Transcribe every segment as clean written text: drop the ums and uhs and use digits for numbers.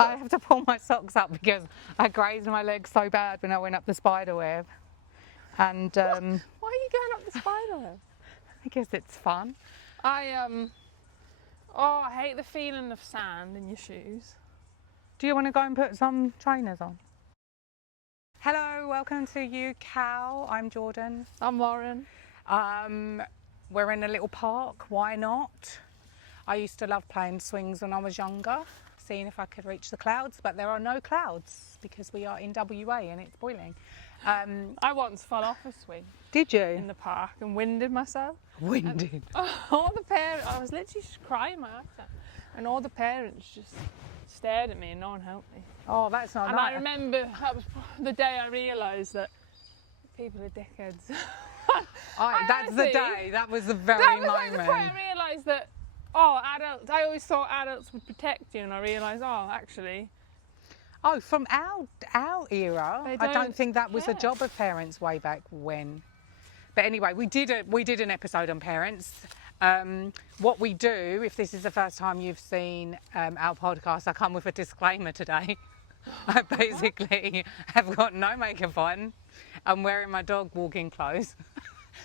I have to pull my socks up because I grazed my legs so bad when I went up the spider web. And Why are you going up the spider web? I guess it's fun. I hate the feeling of sand in your shoes. Do you want to go and put some trainers on? Hello, welcome to You Cow. I'm Jordan. I'm Lauren. We're in a little park. Why not? I used to love playing swings when I was younger, seeing if I could reach the clouds, but there are no clouds because we are in WA and it's boiling. I once fell off a swing Did you? in the park and winded myself. Winded. All the parents, I was literally just crying my accent, and all the parents just stared at me and no one helped me. Oh, that's not And nice. I remember that was the day I realised that people are dickheads. That's the honestly- day. That was the very That was moment. like the point I realised that, adults, I always thought adults would protect you, and I realised, actually, Oh, from our era, They I don't don't think that was a care. job of parents way back when. But anyway, we did an episode on parents. What we do, if this is the first time you've seen our podcast, I come with a disclaimer today. I basically have got no makeup on. I'm wearing my dog walking clothes.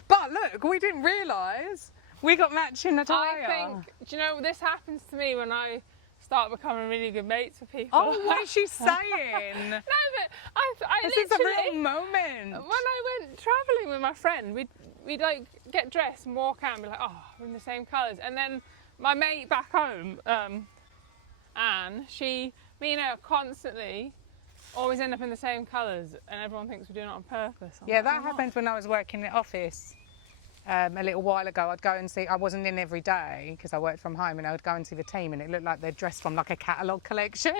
But look, we didn't realise we got matching attire. I think, do you know, this happens to me when I start becoming really good mates with people. Oh, what is she saying? No, but I This is a literally, real moment. when I went travelling with my friend, we'd like get dressed and walk out and be like, we're in the same colours. And then my mate back home, Anne, me and her constantly always end up in the same colours, and everyone thinks we're doing it on purpose. I'm Yeah, like, that "I'm not." happened when I was working in the office a little while ago. I'd go and see, I wasn't in every day because I worked from home, and I would go and see the team and it looked like they're dressed from like a catalogue collection.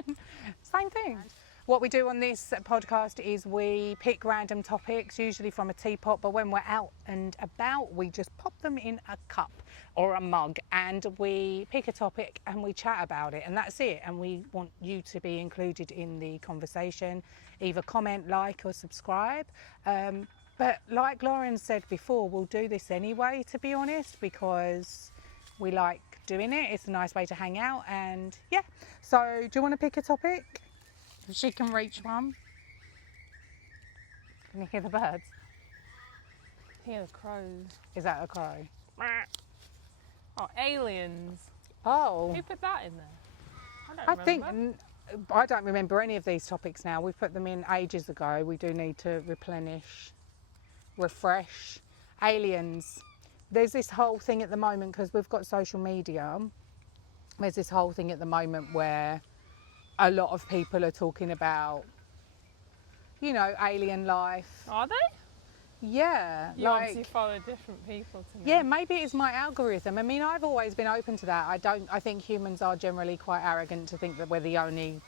Same thing. What we do on this podcast is we pick random topics, usually from a teapot, but when we're out and about, we just pop them in a cup or a mug and we pick a topic and we chat about it, and that's it. And we want you to be included in the conversation, either comment, like or subscribe. But like Lauren said before, we'll do this anyway, to be honest, because we like doing it. It's a nice way to hang out, and yeah. So do you want to pick a topic? If she can reach one. Can you hear the birds? Hear the crows. Is that a crow? Oh, aliens. Oh, Who put that in there? I don't think, remember. I don't remember any of these topics now. We've put them in ages ago. We do need to refresh. Aliens. There's this whole thing at the moment, because we've got social media, there's this whole thing at the moment where a lot of people are talking about, you know, alien life. Are they? Yeah. You obviously follow different people to me. Yeah, maybe it's my algorithm. I mean, I've always been open to that. I think humans are generally quite arrogant to think that we're the only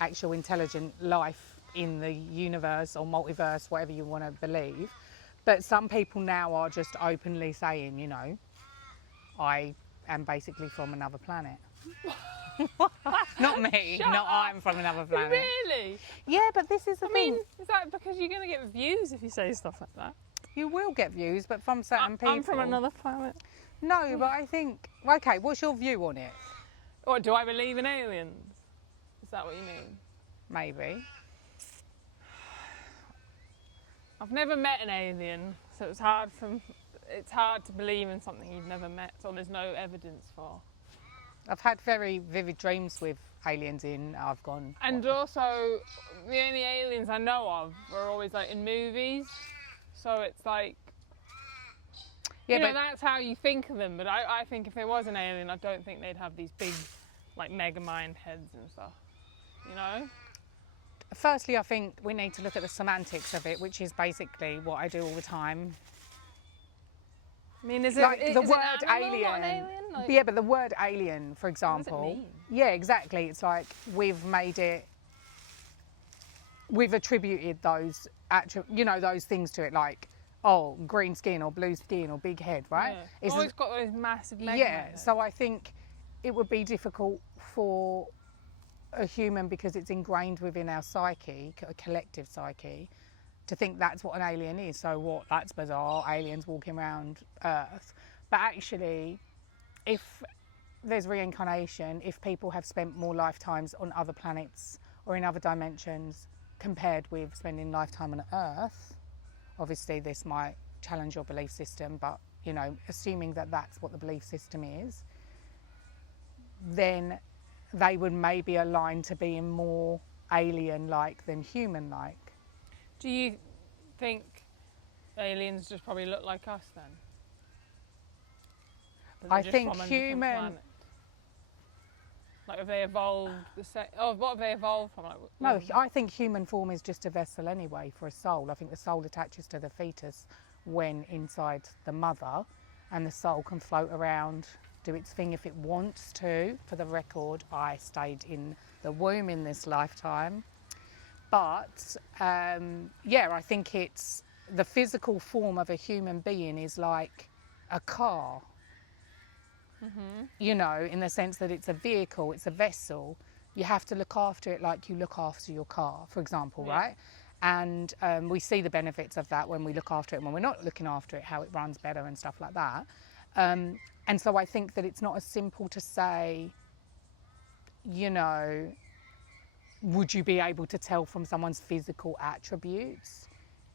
actual intelligent life in the universe or multiverse, whatever you want to believe. But some people now are just openly saying, you know, I am basically from another planet. Not me, Shut not up. I'm from another planet. Really? Yeah, but this is the I thing. mean, is that because you're going to get views if you say stuff like that? You will get views, but from certain people. I'm from another planet. No, but I think, okay, what's your view on it? Or do I believe in aliens? Is that what you mean? Maybe. I've never met an alien, so it's hard to believe in something you've never met or there's no evidence for. I've had very vivid dreams with aliens in. I've gone. And also, the only aliens I know of are always like in movies, so it's like, Yeah, you know, but that's how you think of them. But I think if there was an alien, I don't think they'd have these big, like, mega mind heads and stuff. You know? firstly, I think we need to look at the semantics of it, which is basically what I do all the time. I mean, is Like it the is word an animal, alien. not an alien? Like, Yeah, but the word alien, for example. mean? Yeah, exactly. It's like we've attributed those those things to it, like, oh, green skin or blue skin or big head, right? Yeah. It's Always got those massive mega yeah, heads. so I think it would be difficult for a human, because it's ingrained within our psyche, a collective psyche, to think that's what an alien is. So what? That's bizarre. Aliens walking around Earth. But actually, if there's reincarnation if people have spent more lifetimes on other planets or in other dimensions compared with spending lifetime on Earth. Obviously, this might challenge your belief system, but you know, assuming that that's what the belief system is, then they would maybe align to being more alien-like than human-like. Do you think aliens just probably look like us then? That they're I just think from a different human. planet? Like, have they evolved the same? Oh, what have they evolved from? Like, No, I think human form is just a vessel anyway for a soul. I think the soul attaches to the fetus when inside the mother, and the soul can float around, do its thing if it wants to. For the record, I stayed in the womb in this lifetime. But yeah, I think it's the physical form of a human being is like a car. You know, in the sense that it's a vehicle, it's a vessel. You have to look after it like you look after your car, for example, Yeah. right? And we see the benefits of that when we look after it, and when we're not looking after it, how it runs better and stuff like that. And so I think that it's not as simple to say, you know, would you be able to tell from someone's physical attributes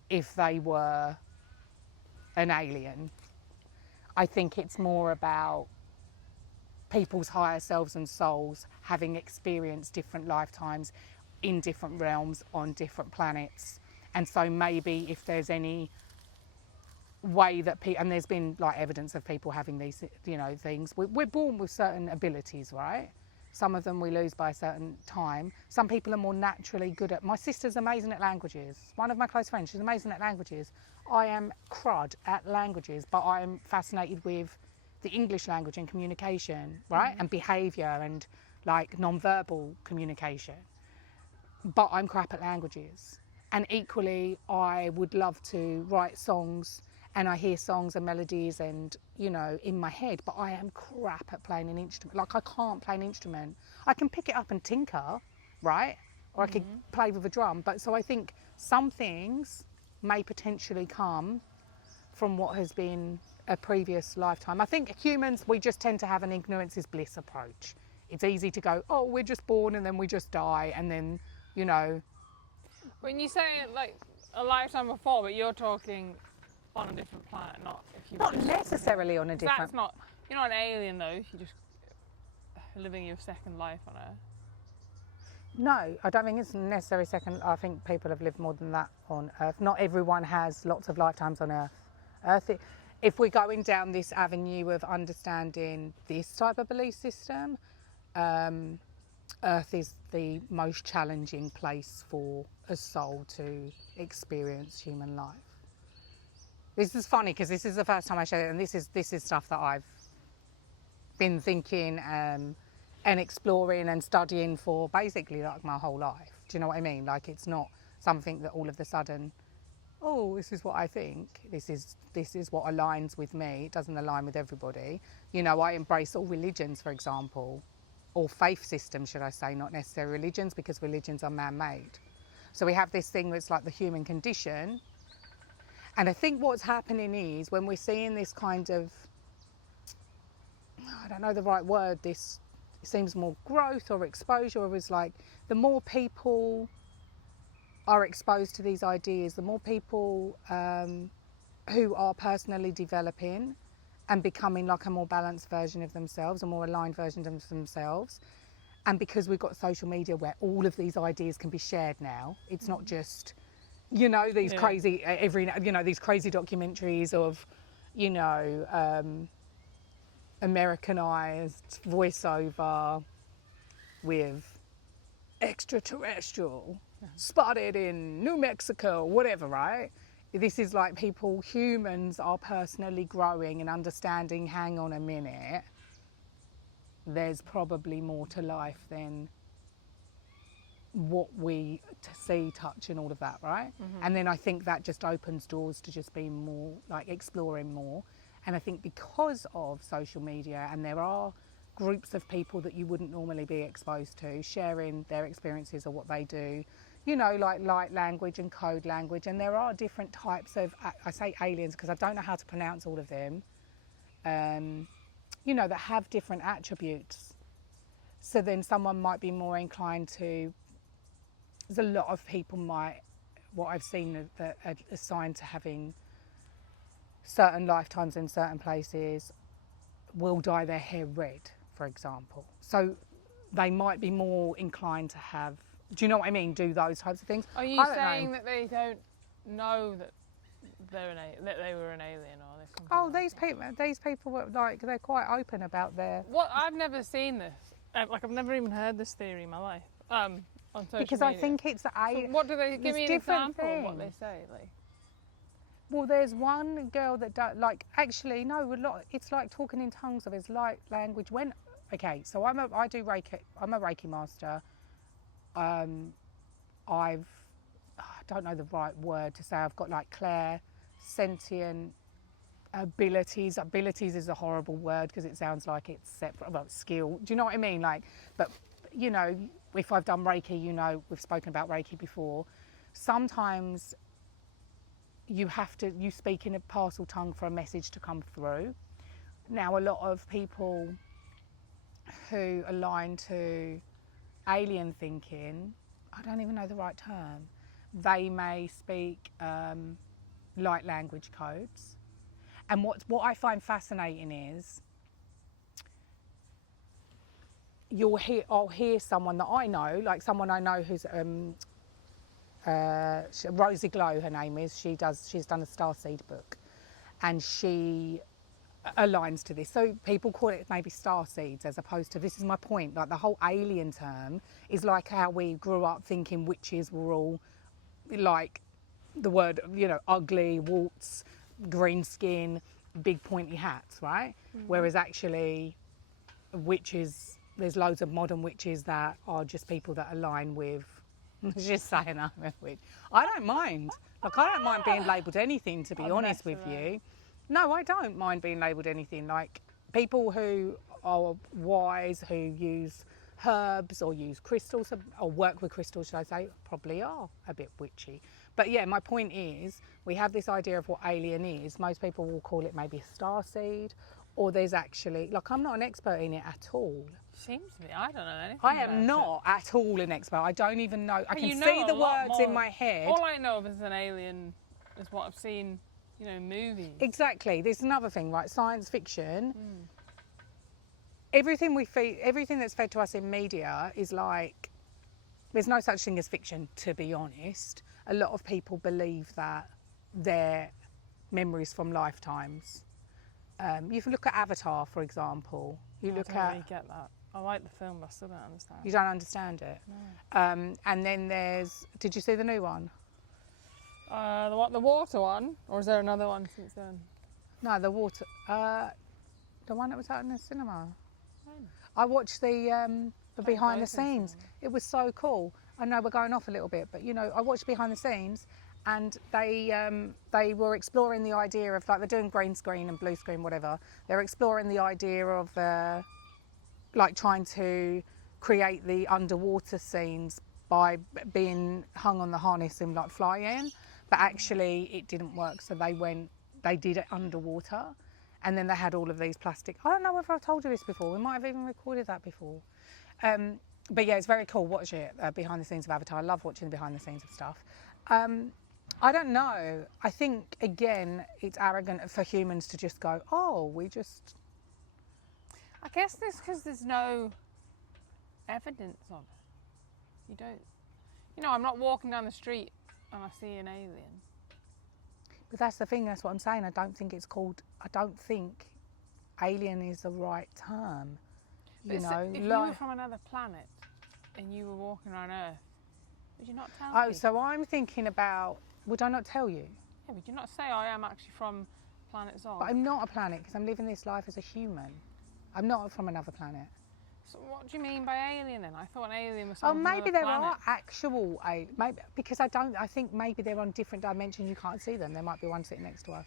if they were an alien? I think it's more about people's higher selves and souls having experienced different lifetimes in different realms on different planets. And so maybe if there's any way that people, and there's been like evidence of people having these, you know, things. We're born with certain abilities, right? Some of them we lose by a certain time. Some people are more naturally good at. My sister's amazing at languages. One of my close friends, she's amazing at languages. I am crud at languages, but I am fascinated with the English language and communication, right? And behaviour and like non-verbal communication. But I'm crap at languages. And equally, I would love to write songs, and I hear songs and melodies and, you know, in my head, but I am crap at playing an instrument. Like, I can't play an instrument. I can pick it up and tinker, right? Or I could play with a drum. But so I think some things may potentially come from what has been a previous lifetime. I think humans, we just tend to have an ignorance is bliss approach. It's easy to go, oh, we're just born and then we just die, and then, you know. when you say like a lifetime before, but you're talking on a different planet, not if you. Not necessarily on a different. That's not. You're not an alien though. If you just living your second life on Earth. No, I don't think it's necessary second. I think people have lived more than that on Earth. Not everyone has lots of lifetimes on Earth. If we're going down this avenue of understanding this type of belief system, Earth is the most challenging place for a soul to experience human life. This is funny because this is the first time I share it, and this is stuff that I've been thinking and exploring and studying for basically like my whole life. Do you know what I mean? Like, it's not something that all of a sudden, oh, this is what I think. This is what aligns with me. It doesn't align with everybody. You know, I embrace all religions, for example, or faith systems, should I say, not necessarily religions, because religions are man-made. So we have this thing that's like the human condition. And I think what's happening is when we're seeing this kind of, I don't know the right word, this seems more growth or exposure, or it's like the more people are exposed to these ideas, the more people who are personally developing and becoming like a more balanced version of themselves, a more aligned version of themselves. And because we've got social media where all of these ideas can be shared now, it's not just, you know, these crazy, these crazy documentaries of, you know, Americanized voiceover with extraterrestrial spotted in New Mexico, whatever, right? This is like humans are personally growing and understanding, hang on a minute, there's probably more to life than what we see, touch and all of that, right? And then I think that just opens doors to just being more, like exploring more. And I think because of social media, and there are groups of people that you wouldn't normally be exposed to sharing their experiences or what they do, you know, like light language and code language. And there are different types of, I say aliens because I don't know how to pronounce all of them. you know, that have different attributes. So then someone might be more inclined to, there's a lot of people what I've seen that are assigned to having certain lifetimes in certain places will dye their hair red, for example. So they might be more inclined to have, do you know what I mean? Do those types of things. Are you saying that they don't know that that they were an alien, or they've come Oh, from these people were like, they're quite open about their. What, I've never seen this. Like, I've never even heard this theory in my life. On social Because media. I think it's So what do they give me an example of what they say? Like, well, there's one girl that like, actually no, it's like talking in tongues of his light language. Okay, so I do Reiki. I'm a Reiki master. I don't know the right word to say. I've got like sentient abilities. Abilities is a horrible word because it sounds like it's separate. Well, skill. Do you know what I mean? Like, but you know, if I've done Reiki, you know, we've spoken about Reiki before. Sometimes you speak in a parcel tongue for a message to come through. Now, a lot of people who align to alien thinking, I don't even know the right term, they may speak light language codes. And what I find fascinating is I'll hear someone that I know, like someone I know who's Rosie Glow, her name is. She's done a starseed book, and she aligns to this. So people call it maybe star seeds as opposed to, this is my point, like the whole alien term is like how we grew up thinking witches were all like the word, you know, ugly, warts, green skin, big pointy hats, right? Mm-hmm. Whereas actually witches, there's loads of modern witches that are just people that align with, just saying I'm a witch. I don't mind. Like, I don't mind being labelled anything, to be honest with you. No, I don't mind being labelled anything. Like, people who are wise, who use herbs or use crystals, or work with crystals, should I say, probably are a bit witchy. But yeah, my point is, we have this idea of what alien is. Most people will call it maybe a starseed, or there's actually, like, I'm not an expert in it at all. Seems to be, I don't know anything. I am not at all an expert. I don't even know. I can see the words in my head. All I know of as an alien is what I've seen, you know, in movies. Exactly. There's another thing, right? Science fiction. Everything that's fed to us in media is like, there's no such thing as fiction, to be honest. A lot of people believe that they're memories from lifetimes. You look at Avatar, for example. I don't really get that. I like the film, but I still don't understand. You don't understand it? No. And then did you see the new one? The water one? Or is there another one since then? No, the one that was out in the cinema. I watched the behind the scenes. It was so cool. I know we're going off a little bit, but you know, I watched behind the scenes, and they were exploring the idea of, like, they're doing green screen and blue screen, whatever. They're exploring the idea of like trying to create the underwater scenes by being hung on the harness and like fly in, but actually it didn't work. So they did it underwater, and then they had all of these plastic. I don't know whether I've told you this before. We might have even recorded that before. But yeah, it's very cool. Watch it, behind the scenes of Avatar. I love watching the behind the scenes of stuff. I don't know. I think, again, it's arrogant for humans to just go, oh, we just... I guess this because there's no evidence of it. You don't... You know, I'm not walking down the street and I see an alien. But that's the thing, that's what I'm saying. I don't think alien is the right term. You know, if you were from another planet and you were walking around Earth, would you not tell me? Oh, so I'm thinking about, would I not tell you? Yeah, would you not say I am actually from planet Zog? But I'm not a planet because I'm living this life as a human. I'm not from another planet. So what do you mean by alien then? I thought an alien was Oh, someone from maybe another there planet. are actual, maybe, because I think maybe they're on different dimensions, you can't see them. There might be one sitting next to us.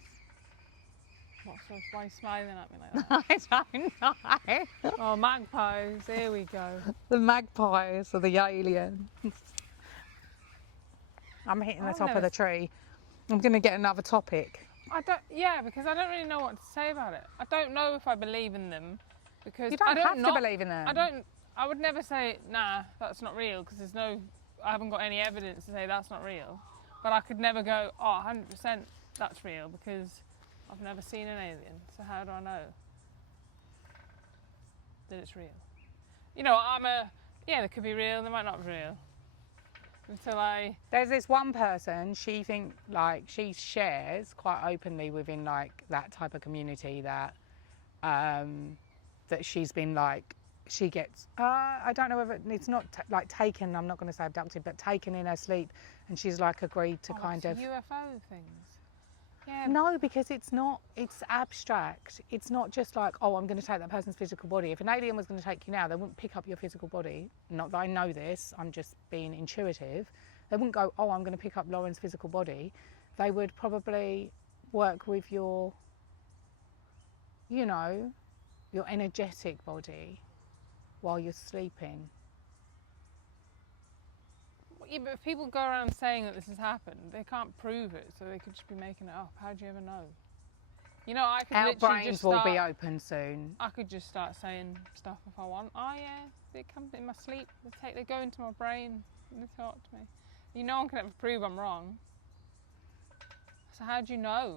Why are you smiling at me like that? I don't know. Oh, magpies, here we go. The magpies are the aliens. I'm hitting the top of the tree. I'm going to get another topic. Yeah, because I don't really know what to say about it. I don't know if I believe in them because You don't I don't have to believe in them. I would never say, nah, that's not real because I haven't got any evidence to say that's not real. But I could never go, oh, 100% that's real because I've never seen an alien. So how do I know that it's real? You know, they could be real, they might not be real. There's this one person, she shares quite openly within like that type of community that that she's been like, she gets, I don't know whether it's not like taken, I'm not going to say abducted, but taken in her sleep, and she's like agreed to kind of UFO things. Yeah. No, because it's abstract. It's not just like, oh, I'm going to take that person's physical body. If an alien was going to take you now, they wouldn't pick up your physical body. Not that I know this, I'm just being intuitive. They wouldn't go, oh, I'm going to pick up Lauren's physical body. They would probably work with your energetic body while you're sleeping. Yeah, but if people go around saying that this has happened, they can't prove it, so they could just be making it up. How do you ever know? You know, I could Our literally brains just start, will be open soon. I could just start saying stuff if I want. Oh yeah, they come in my sleep. They go into my brain. And they talk to me. No one can ever prove I'm wrong. So how do you know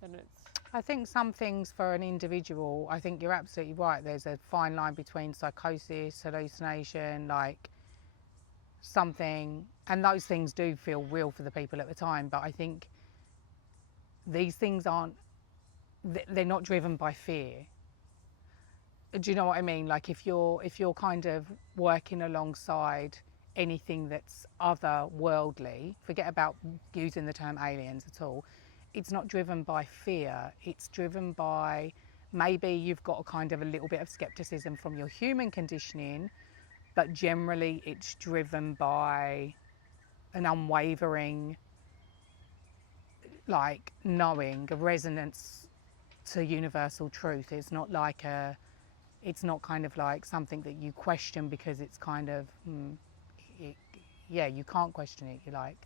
that it's? I think some things for an individual, I think you're absolutely right. There's a fine line between psychosis, hallucination, like something, and those things do feel real for the people at the time. But I think these things they're not driven by fear. Do you know what I mean? Like if you're kind of working alongside anything that's otherworldly, forget about using the term aliens at all. It's not driven by fear. It's driven by, maybe you've got a kind of a little bit of skepticism from your human conditioning, but generally it's driven by an unwavering, like, knowing, a resonance to universal truth. It's not kind of like something that you question because it's kind of, you can't question it. You're like,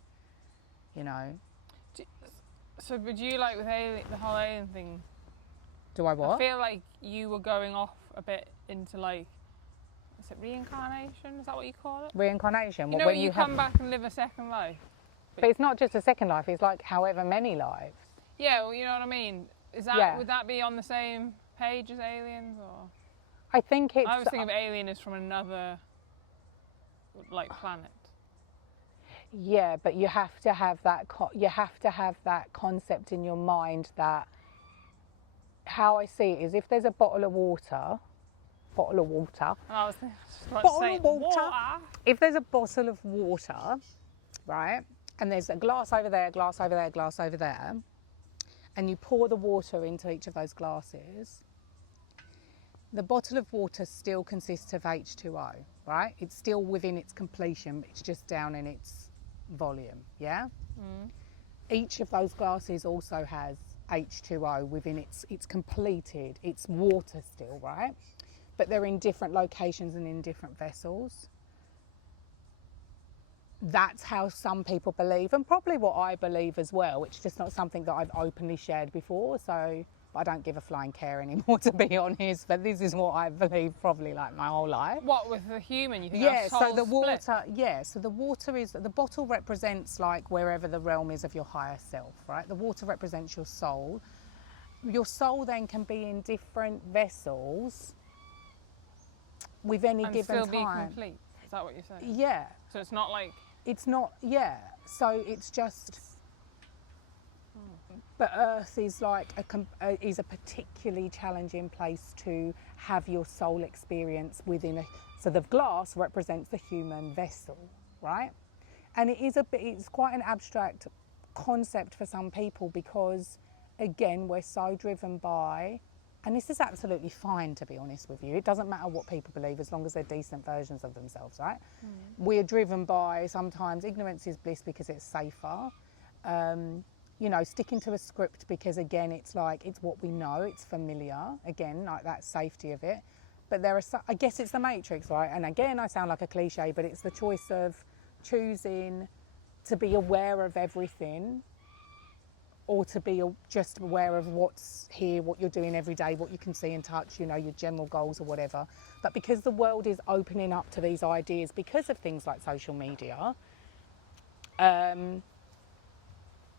So would you, like, with the whole alien thing? Do I what? I feel like you were going off a bit into, like, is it reincarnation? Is that what you call it? Reincarnation. You know, when you come back and live a second life. But it's not just a second life. It's like however many lives. Yeah, well, you know what I mean. Would that be on the same page as aliens, or? I think it's. I was thinking of alien as from another, like, planet. Yeah, but you have to have that. You have to have that concept in your mind that. How I see it is, if there's a bottle of water. And I was saying water. If there's a bottle of water, right, and there's a glass over there, glass over there, glass over there, and you pour the water into each of those glasses, the bottle of water still consists of H2O, right? It's still within its completion, it's just down in its volume, yeah? Mm. Each of those glasses also has H2O within it's completed, it's water still, right? But they're in different locations and in different vessels. That's how some people believe, and probably what I believe as well. It's just not something that I've openly shared before, so I don't give a flying care anymore, to be honest. But this is what I believe probably like my whole life. What, with the human? You think yeah, our so the water, split? yeah, so the water is, the bottle represents like wherever the realm is of your higher self, right? The water represents your soul. Your soul then can be in different vessels with any and given still time. Be complete. Is that what you're saying? Yeah. So it's not like. It's not. Yeah. So it's just. But Earth is like is a particularly challenging place to have your soul experience within. So the glass represents the human vessel, right? And it's quite an abstract concept for some people because, again, we're so driven by. And this is absolutely fine, to be honest with you. It doesn't matter what people believe as long as they're decent versions of themselves, right? Mm. We're driven by sometimes ignorance is bliss because it's safer. Sticking to a script because, again, it's what we know, it's familiar, again, like that safety of it. But I guess it's the Matrix, right? And again, I sound like a cliche, but it's the choice of choosing to be aware of everything or to be just aware of what's here, what you're doing every day, what you can see and touch, you know, your general goals or whatever. But because the world is opening up to these ideas because of things like social media,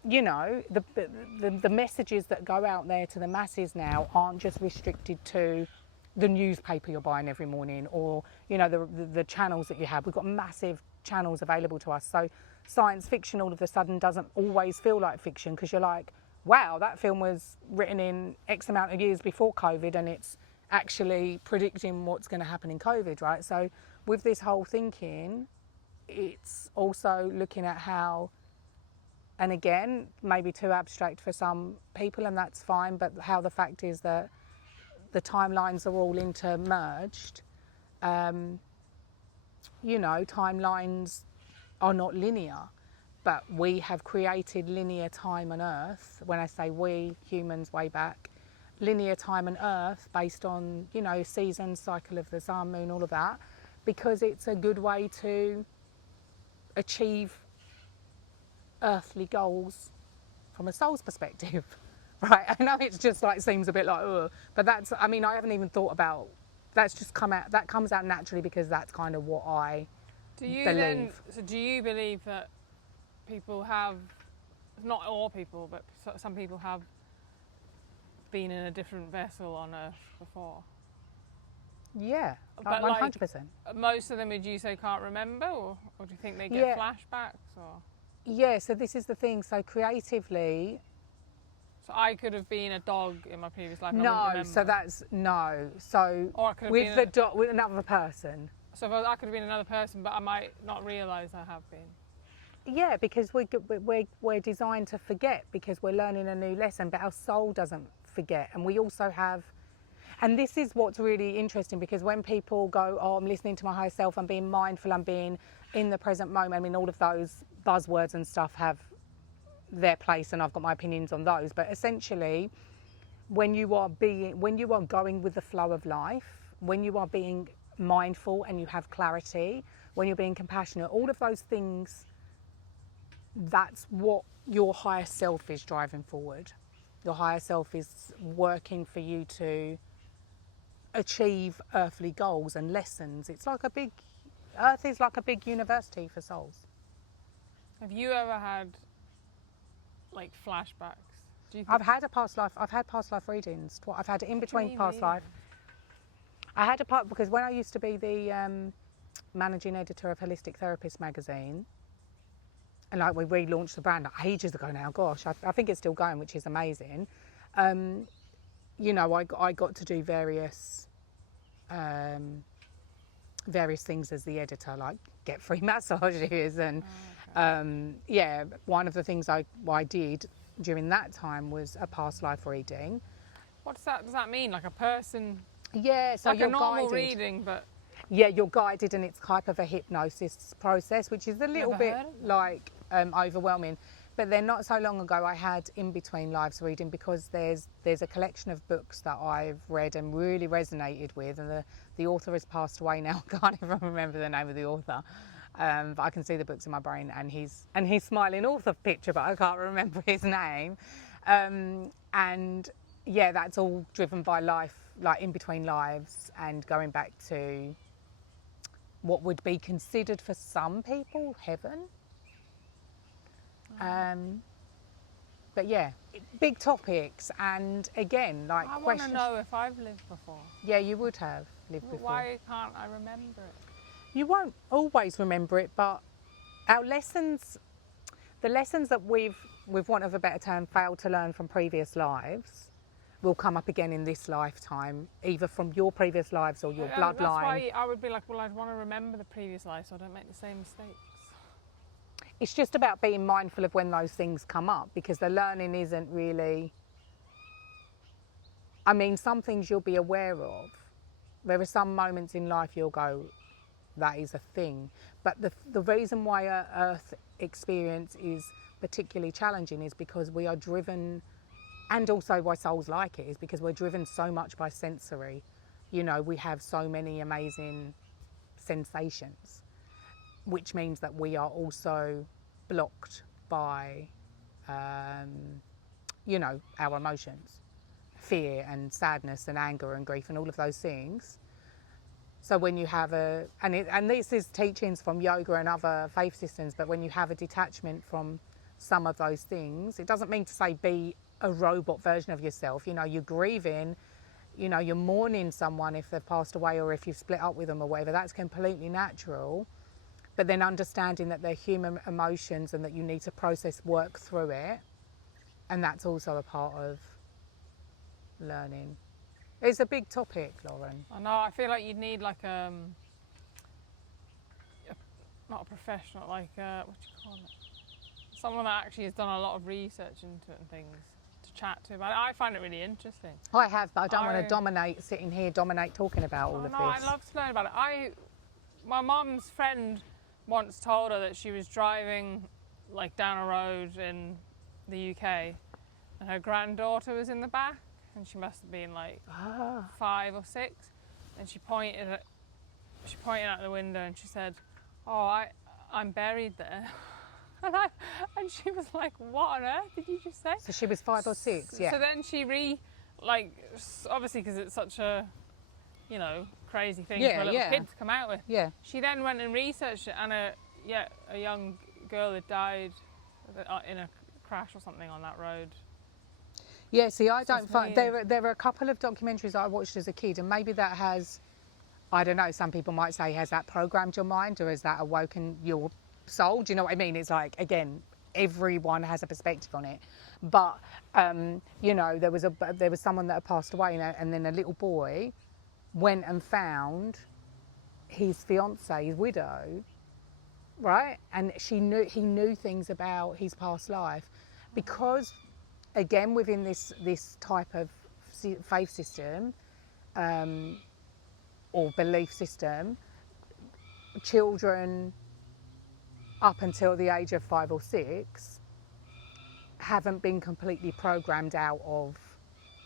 you know, the messages that go out there to the masses now aren't just restricted to the newspaper you're buying every morning, or, you know, the channels that you have. We've got massive channels available to us. So science fiction all of a sudden doesn't always feel like fiction, because you're like, wow, that film was written in X amount of years before COVID and it's actually predicting what's going to happen in COVID, right? So with this whole thinking, it's also looking at how, and again, maybe too abstract for some people, and that's fine, but how the fact is that the timelines are all intermerged. You know, timelines are not linear, but we have created linear time on Earth. When I say we, humans way back, linear time on Earth based on, you know, seasons, cycle of the sun, moon, all of that, because it's a good way to achieve earthly goals from a soul's perspective. Right, I know it's just like seems a bit like, ugh, but that's, I mean, I haven't even thought about, that's just come out, that comes out naturally because that's kind of what I believe. So do you believe that people have, not all people, but some people have been in a different vessel on Earth before? Yeah, But 100%. Most of them, would you say, can't remember, or do you think they get flashbacks? Or? Yeah, so this is the thing, so creatively, so I could have been a dog in my previous life. No, so that's no. So or I could have with been the dog, with another person. So I could have been another person, but I might not realise I have been. Yeah, because we're designed to forget because we're learning a new lesson, but our soul doesn't forget, and we also have. And this is what's really interesting, because when people go, oh, I'm listening to my higher self, I'm being mindful, I'm being in the present moment. I mean, all of those buzzwords and stuff have their place, and I've got my opinions on those. But essentially, when you are going with the flow of life, when you are being mindful and you have clarity, when you're being compassionate, all of those things, that's what your higher self is driving forward. Your higher self is working for you to achieve earthly goals and lessons. It's like Earth is like a big university for souls. Have you ever had like flashbacks? I've had past life readings. I've had in between past life. I had a part because when I used to be the managing editor of Holistic Therapist magazine, and like we relaunched the brand like ages ago now. Gosh, I think it's still going, which is amazing. You know, I got to do various things as the editor, like get free massages, and yeah, one of the things I did during that time was a past life reading. Does that mean? Like a person? Yeah, so like you're a normal guided. reading, but yeah, you're guided, and it's type of a hypnosis process, which is a little bit like overwhelming. But then not so long ago, I had in between lives reading, because there's a collection of books that I've read and really resonated with, and the author has passed away now. I can't even remember the name of the author. But I can see the books in my brain, and he's smiling author picture, but I can't remember his name. And yeah, that's all driven by life, like in between lives, and going back to what would be considered for some people heaven. But yeah, big topics, and again, like I want questions. to know if I've lived before. Yeah, you would have lived before. Why can't I remember it? You won't always remember it, but our lessons, the lessons that we've, with want of a better term, failed to learn from previous lives, will come up again in this lifetime, either from your previous lives or your bloodline. That's why I would be like, well, I'd want to remember the previous life so I don't make the same mistakes. It's just about being mindful of when those things come up, because the learning isn't really, I mean, some things you'll be aware of. There are some moments in life you'll go, that is a thing. But the reason why a Earth experience is particularly challenging is because we are driven, and also why souls like it, is because we're driven so much by sensory. You know, we have so many amazing sensations, which means that we are also blocked by you know, our emotions, fear and sadness and anger and grief and all of those things. So when you have and this is teachings from yoga and other faith systems, but when you have a detachment from some of those things, it doesn't mean to say be a robot version of yourself. You know, you're grieving, you know, you're mourning someone if they've passed away or if you've split up with them or whatever. That's completely natural. But then understanding that they're human emotions and that you need to process, work through it. And that's also a part of learning. It's a big topic, Lauren. I know, I feel like you'd need like not a professional, like what do you call it? Someone that actually has done a lot of research into it and things to chat to about it. I find it really interesting. I have, but I don't want to dominate talking about all of this. No, I'd love to learn about it. My mum's friend once told her that she was driving like down a road in the UK and her granddaughter was in the back and she must have been like 5 or 6 and she pointed out the window and she said, "Oh, I'm buried there." And she was like, "What on earth did you just say?" So she was 5 or 6, yeah. So then she obviously because it's such a, you know, crazy thing for a little kid to come out with. Yeah. She then went and researched it, and a young girl had died in a crash or something on that road. Yeah, see, I don't find there are a couple of documentaries I watched as a kid, and maybe that has, I don't know, some people might say, has that programmed your mind or has that awoken your soul? Do you know what I mean? It's like, again, everyone has a perspective on it. But, you know, there was someone that had passed away and then a little boy went and found his fiancée, his widow, right? And he knew things about his past life because, again, within this type of faith system or belief system, children up until the age of 5 or 6 haven't been completely programmed out of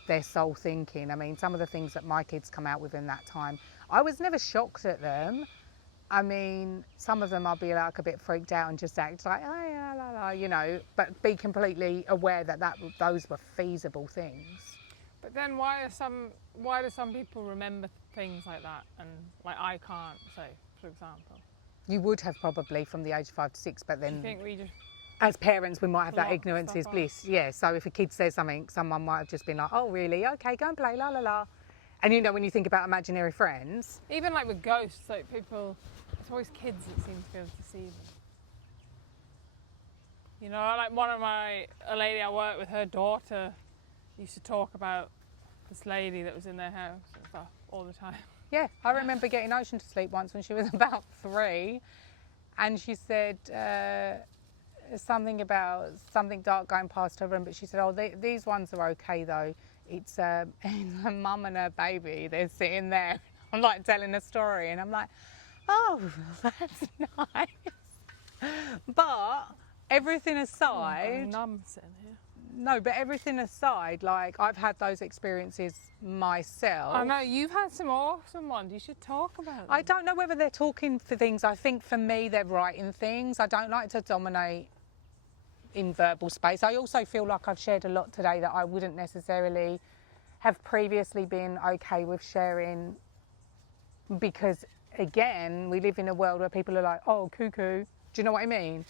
their soul thinking. I mean, some of the things that my kids come out with in that time, I was never shocked at them. I mean, some of them I'll be like a bit freaked out and just act like, oh yeah, la la, you know, but be completely aware that those were feasible things. But then why do some people remember things like that and like I can't, say, for example? You would have probably from the age of 5 to 6, but then Do you think we just as parents we might have that ignorance is bliss. Yeah, so if a kid says something, someone might have just been like, oh really, okay, go and play, la la la. And you know, when you think about imaginary friends, even like with ghosts, like people, it's always kids that seem to be able to see them. You know, like a lady I work with, her daughter used to talk about this lady that was in their house and stuff all the time. yeah, I remember getting Ocean to sleep once when she was about 3, and she said something about something dark going past her room, but she said, oh, these ones are okay though. It's her mum and her baby, they're sitting there. I'm like telling a story and I'm like, oh, that's nice. But everything aside, no, but everything aside, like I've had those experiences myself. I know, you've had some awesome ones, you should talk about them. I don't know whether they're talking for things. I think for me they're writing things. I don't like to dominate in verbal space. I also feel like I've shared a lot today that I wouldn't necessarily have previously been okay with sharing, because again, we live in a world where people are like, oh, cuckoo. Do you know what I mean?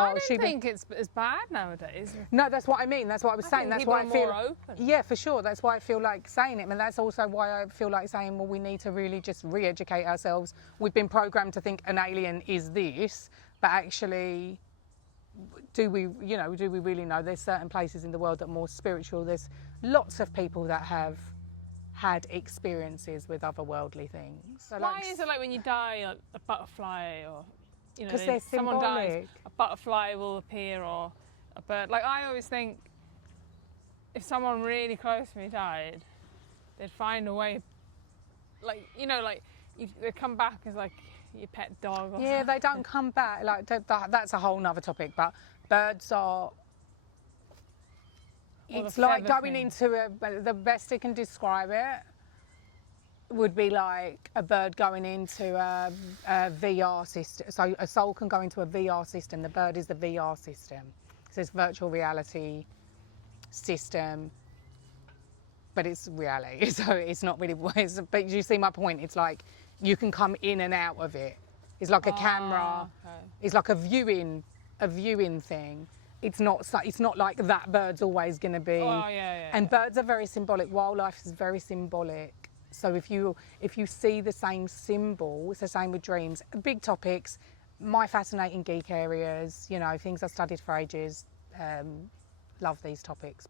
I don't think it's as bad nowadays. No, that's what I mean. That's what I was saying. That's why I feel more open. Yeah, for sure. That's why I feel like saying it. And that's also why I feel like saying, well, we need to really just re-educate ourselves. We've been programmed to think an alien is this, but actually, do we really know? There's certain places in the world that are more spiritual. There's lots of people that have had experiences with otherworldly things. So why is it like when you die, like a butterfly or, you know, because they're someone symbolic. dies, a butterfly will appear or a bird. Like I always think if someone really close to me died, they'd find a way, like, you know, like they'd come back as like your pet dog or Yeah, something. they don't come back. Like that's a whole nother topic, but birds are, it's like going into the best I can describe it would be like a bird going into a VR system. So a soul can go into a VR system. The bird is the VR system. So it's virtual reality system, but it's reality. So it's not really. But you see my point? It's like you can come in and out of it. It's like a camera. Okay. It's like a viewing thing. It's not like that bird's always going to be. Oh, yeah. And birds are very symbolic. Wildlife is very symbolic. So if you see the same symbol, it's the same with dreams. Big topics, my fascinating geek areas, you know, things I've studied for ages. Love these topics.